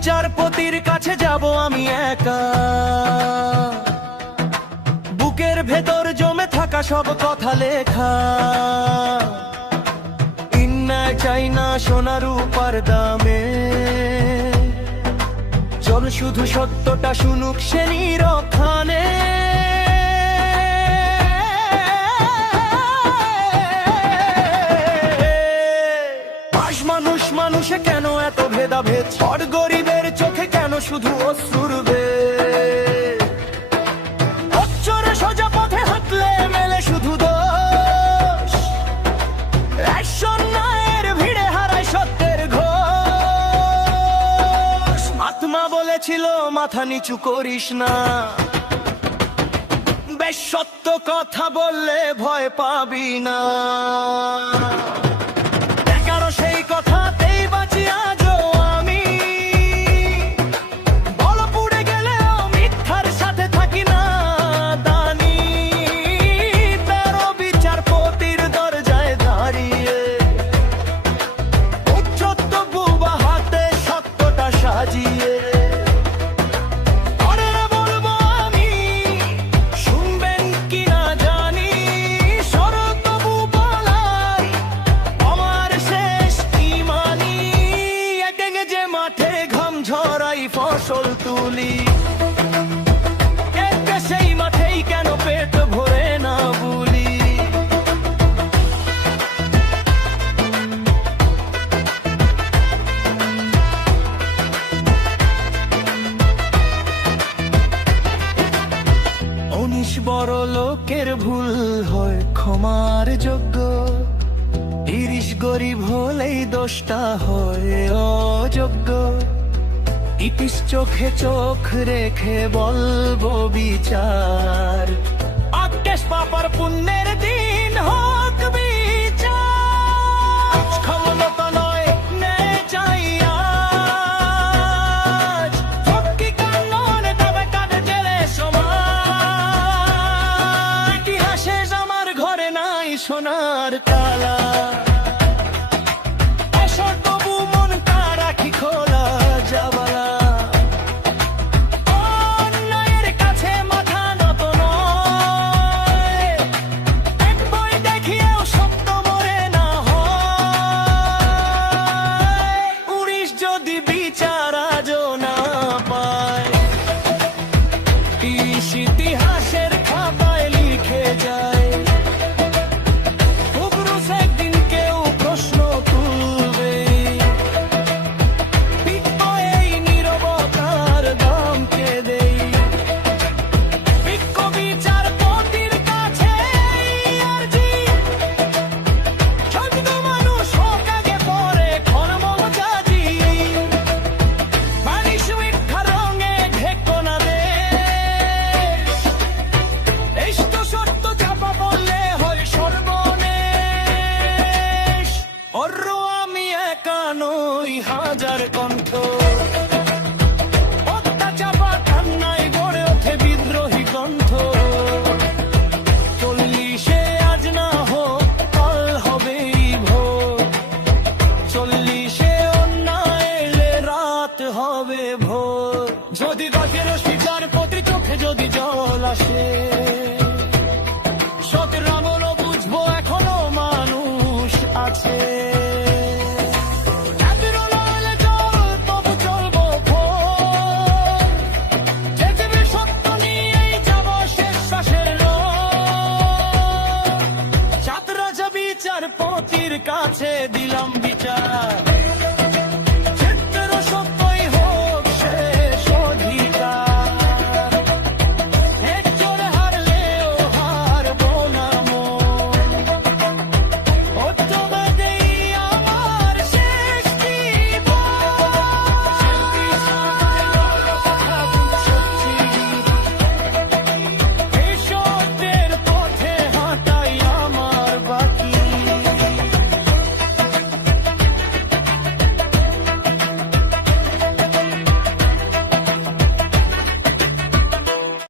বিচারপতির কাছে যাব আমি একা, বুকের ভেতর জমে থাকা সব কথা লেখা। ইন্নায় চাই না সোনা রূপার দামে, চল শুধু সত্যটা শুনুক সে নিরক্ষণে। মানুষ মানুষে কেন এত ভেদাভেদ, ছট গরিবের চোখে কেন শুধু অশ্রুর ভেদ। অচ্ছরে সোজা পথে হাঁটলে মেলে শুধু দোষ, অন্যায়ের ভিড়ে হারায় সত্যের ঘোষ। আত্মা বলেছিল মাথা নিচু করিস না, বেশ সত্য কথা বললে ভয় পাবি না। সেই কথাতেই বাঁচি আজও আমি, বল পুড়ে গেলেও মিথ্যার সাথে থাকি না দানি। তেরো বিচারপতির দরজায় দাঁড়িয়ে, উচ্চত্ব বুবা হাতে সত্যটা সাজিয়ে বলবো আমি, শুনবেন কি না জানি। শরৎ তবু বলাই আমার শেষ ইমানি, একদিকে যে মাঠে ঘাম ঝরাই ফসল তুলি, সেই মাঠেই কেন পেট ভরে না বলি। উনিশ বড় লোকের ভুল হয় ক্ষমার যোগ্য, 30 গরিব হলেই দোষটা হয় অযোগ্য। ইতিস চোখে চোখ রেখে বলবো বিচার, আকেশ পাপার পুণ্যের দিন হোক বিচার। ক্ষমতা নয় ন্যায় চাই আজ, হকি কানুন তবে কাঁধে জেলে সমাজ। ইতিহাসে আমার ঘরে নাই সোনার তালা, তবু মনটা রাখি খোলা জাবালা। অন্যায়ের কাছে মাথা নত নয়, এক বই দেখিয়েও সত্য মরে না হয়। 19 যদি বিচার আজও না পায়, ইতিহাসের খাতায় লিখে যায়। হাজার কণ্ঠ অত্যাচাপা কান্নায় গড়ে ওঠে বিদ্রোহী কণ্ঠ। 40-এ আজ না হোক কাল হবেই ভোর, 40-এ অন্যায় এলে রাত হবে ভোর। যদি গাছের বিচারপতি চোখে যদি জল আসে,